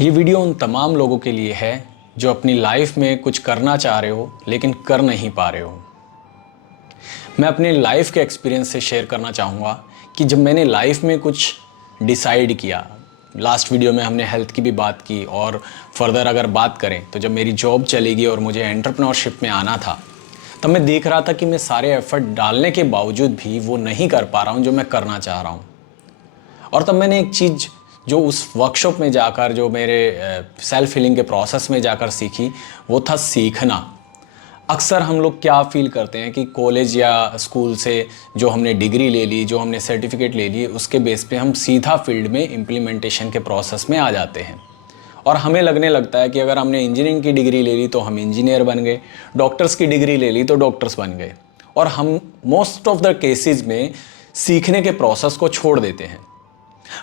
ये वीडियो उन तमाम लोगों के लिए है जो अपनी लाइफ में कुछ करना चाह रहे हो लेकिन कर नहीं पा रहे हो। मैं अपने लाइफ के एक्सपीरियंस से शेयर करना चाहूँगा कि जब मैंने लाइफ में कुछ डिसाइड किया, लास्ट वीडियो में हमने हेल्थ की भी बात की और फर्दर अगर बात करें तो जब मेरी जॉब चली गई और मुझे एंटरप्रेन्योरशिप में आना था, तब मैं देख रहा था कि मैं सारे एफर्ट डालने के बावजूद भी वो नहीं कर पा रहा हूँ जो मैं करना चाह रहा हूँ। और तब मैंने एक चीज़ जो उस वर्कशॉप में जाकर, जो मेरे सेल्फ हीलिंग के प्रोसेस में जाकर सीखी, वो था सीखना। अक्सर हम लोग क्या फील करते हैं कि कॉलेज या स्कूल से जो हमने डिग्री ले ली, जो हमने सर्टिफिकेट ले ली, उसके बेस पे हम सीधा फील्ड में इम्प्लीमेंटेशन के प्रोसेस में आ जाते हैं और हमें लगने लगता है कि अगर हमने इंजीनियरिंग की डिग्री ले ली तो हम इंजीनियर बन गए, डॉक्टर्स की डिग्री ले ली तो डॉक्टर्स बन गए, और हम मोस्ट ऑफ द केसेस में सीखने के प्रोसेस को छोड़ देते हैं।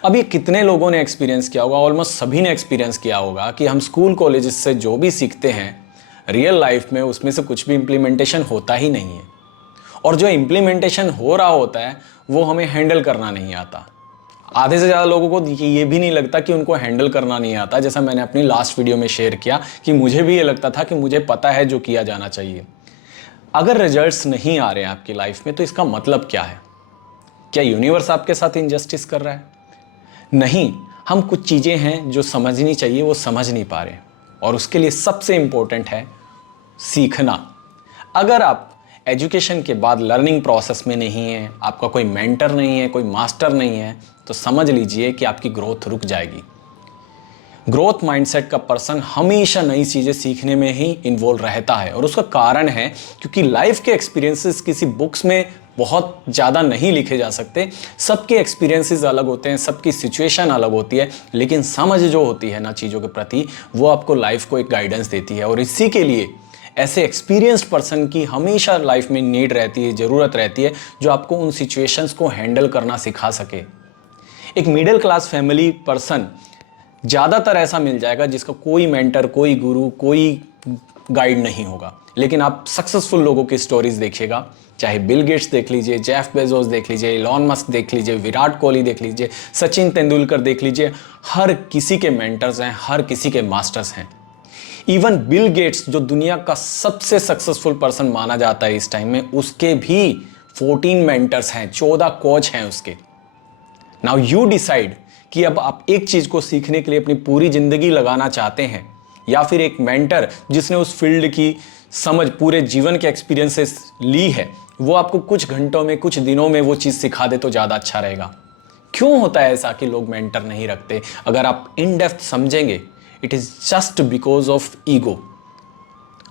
अब ये कितने लोगों ने एक्सपीरियंस किया होगा? ऑलमोस्ट सभी ने एक्सपीरियंस किया होगा कि हम स्कूल कॉलेज से जो भी सीखते हैं रियल लाइफ में उसमें से कुछ भी इम्प्लीमेंटेशन होता ही नहीं है, और जो इम्प्लीमेंटेशन हो रहा होता है वो हमें हैंडल करना नहीं आता। आधे से ज़्यादा लोगों को ये भी नहीं लगता कि उनको हैंडल करना नहीं आता, जैसा मैंने अपनी लास्ट वीडियो में शेयर किया कि मुझे भी ये लगता था कि मुझे पता है जो किया जाना चाहिए। अगर रिजल्ट्स नहीं आ रहे हैं आपकी लाइफ में तो इसका मतलब क्या है? क्या यूनिवर्स आपके साथ इनजस्टिस कर रहा है? नहीं, हम कुछ चीज़ें हैं जो समझनी चाहिए वो समझ नहीं पा रहे, और उसके लिए सबसे इंपॉर्टेंट है सीखना। अगर आप एजुकेशन के बाद लर्निंग प्रोसेस में नहीं है, आपका कोई मेंटर नहीं है, कोई मास्टर नहीं है, तो समझ लीजिए कि आपकी ग्रोथ रुक जाएगी। ग्रोथ माइंडसेट का पर्सन हमेशा नई चीज़ें सीखने में ही इन्वॉल्व रहता है, और उसका कारण है क्योंकि लाइफ के एक्सपीरियंसेस किसी बुक्स में बहुत ज़्यादा नहीं लिखे जा सकते। सबके एक्सपीरियंसेस अलग होते हैं, सबकी सिचुएशन अलग होती है, लेकिन समझ जो होती है ना चीज़ों के प्रति, वो आपको लाइफ को एक गाइडेंस देती है। और इसी के लिए ऐसे एक्सपीरियंस्ड पर्सन की हमेशा लाइफ में नीड रहती है, ज़रूरत रहती है, जो आपको उन सिचुएशंस को हैंडल करना सिखा सके। एक मिडिल क्लास फैमिली पर्सन ज़्यादातर ऐसा मिल जाएगा जिसका कोई मेंटर, कोई गुरु, कोई गाइड नहीं होगा। लेकिन आप सक्सेसफुल लोगों की स्टोरीज देखिएगा, चाहे बिल गेट्स देख लीजिए, जेफ बेजोस देख लीजिए, इलॉन मस्क देख लीजिए, विराट कोहली देख लीजिए, सचिन तेंदुलकर देख लीजिए, हर किसी के मेंटर्स हैं, हर किसी के मास्टर्स हैं। इवन बिल गेट्स जो दुनिया का सबसे सक्सेसफुल पर्सन माना जाता है इस टाइम में, उसके भी 14 मेंटर्स हैं, 14 कोच हैं उसके। नाउ यू डिसाइड कि अब आप एक चीज को सीखने के लिए अपनी पूरी जिंदगी लगाना चाहते हैं, या फिर एक मेंटर जिसने उस फील्ड की समझ पूरे जीवन के एक्सपीरियंसेस ली है, वो आपको कुछ घंटों में, कुछ दिनों में वो चीज सिखा दे तो ज्यादा अच्छा रहेगा। क्यों होता है ऐसा कि लोग मेंटर नहीं रखते? अगर आप इन डेप्थ समझेंगे, it is just because of ego.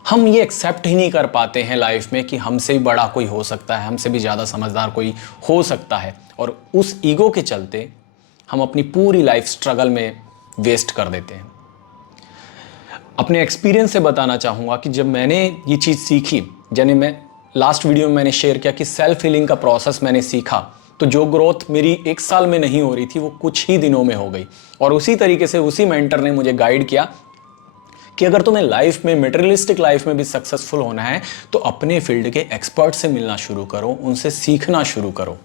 हम ये एक्सेप्ट ही नहीं कर पाते हैं लाइफ में कि हमसे भी बड़ा कोई हो सकता है, हमसे भी ज़्यादा समझदार कोई हो सकता है, और उस ईगो के चलते हम अपनी पूरी लाइफ स्ट्रगल में वेस्ट कर देते हैं। अपने एक्सपीरियंस से बताना चाहूँगा कि जब मैंने ये चीज़ सीखी, यानी मैं लास्ट वीडियो में मैंने शेयर किया कि सेल्फ हीलिंग का प्रोसेस मैंने सीखा, तो जो ग्रोथ मेरी 1 साल में नहीं हो रही थी वो कुछ ही दिनों में हो गई। और उसी तरीके से उसी मेंटर ने मुझे गाइड किया कि अगर तुम्हें लाइफ में, मटेरियलिस्टिक लाइफ में भी सक्सेसफुल होना है तो अपने फील्ड के एक्सपर्ट से मिलना शुरू करो, उनसे सीखना शुरू करो।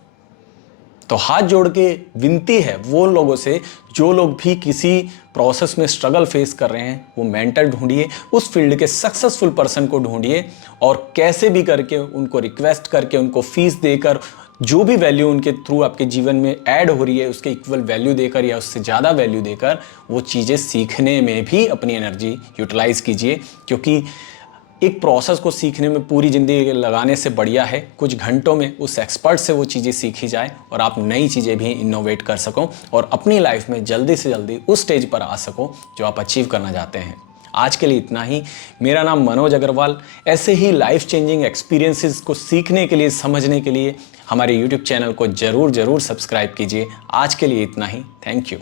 तो हाथ जोड़ के विनती है वो लोगों से, जो लोग भी किसी प्रोसेस में स्ट्रगल फेस कर रहे हैं, वो मेंटर ढूंढिए, उस फील्ड के सक्सेसफुल पर्सन को ढूंढिए, और कैसे भी करके उनको रिक्वेस्ट करके, उनको फीस देकर, जो भी वैल्यू उनके थ्रू आपके जीवन में ऐड हो रही है उसके इक्वल वैल्यू देकर या उससे ज़्यादा वैल्यू देकर वो चीज़ें सीखने में भी अपनी एनर्जी यूटिलाइज कीजिए। क्योंकि एक प्रोसेस को सीखने में पूरी ज़िंदगी लगाने से बढ़िया है कुछ घंटों में उस एक्सपर्ट से वो चीज़ें सीखी जाए और आप नई चीज़ें भी इनोवेट कर सको और अपनी लाइफ में जल्दी से जल्दी उस स्टेज पर आ सको जो आप अचीव करना चाहते हैं। आज के लिए इतना ही। मेरा नाम मनोज अग्रवाल। ऐसे ही लाइफ चेंजिंग एक्सपीरियंसेस को सीखने के लिए, समझने के लिए हमारे YouTube चैनल को ज़रूर सब्सक्राइब कीजिए। आज के लिए इतना ही। Thank you.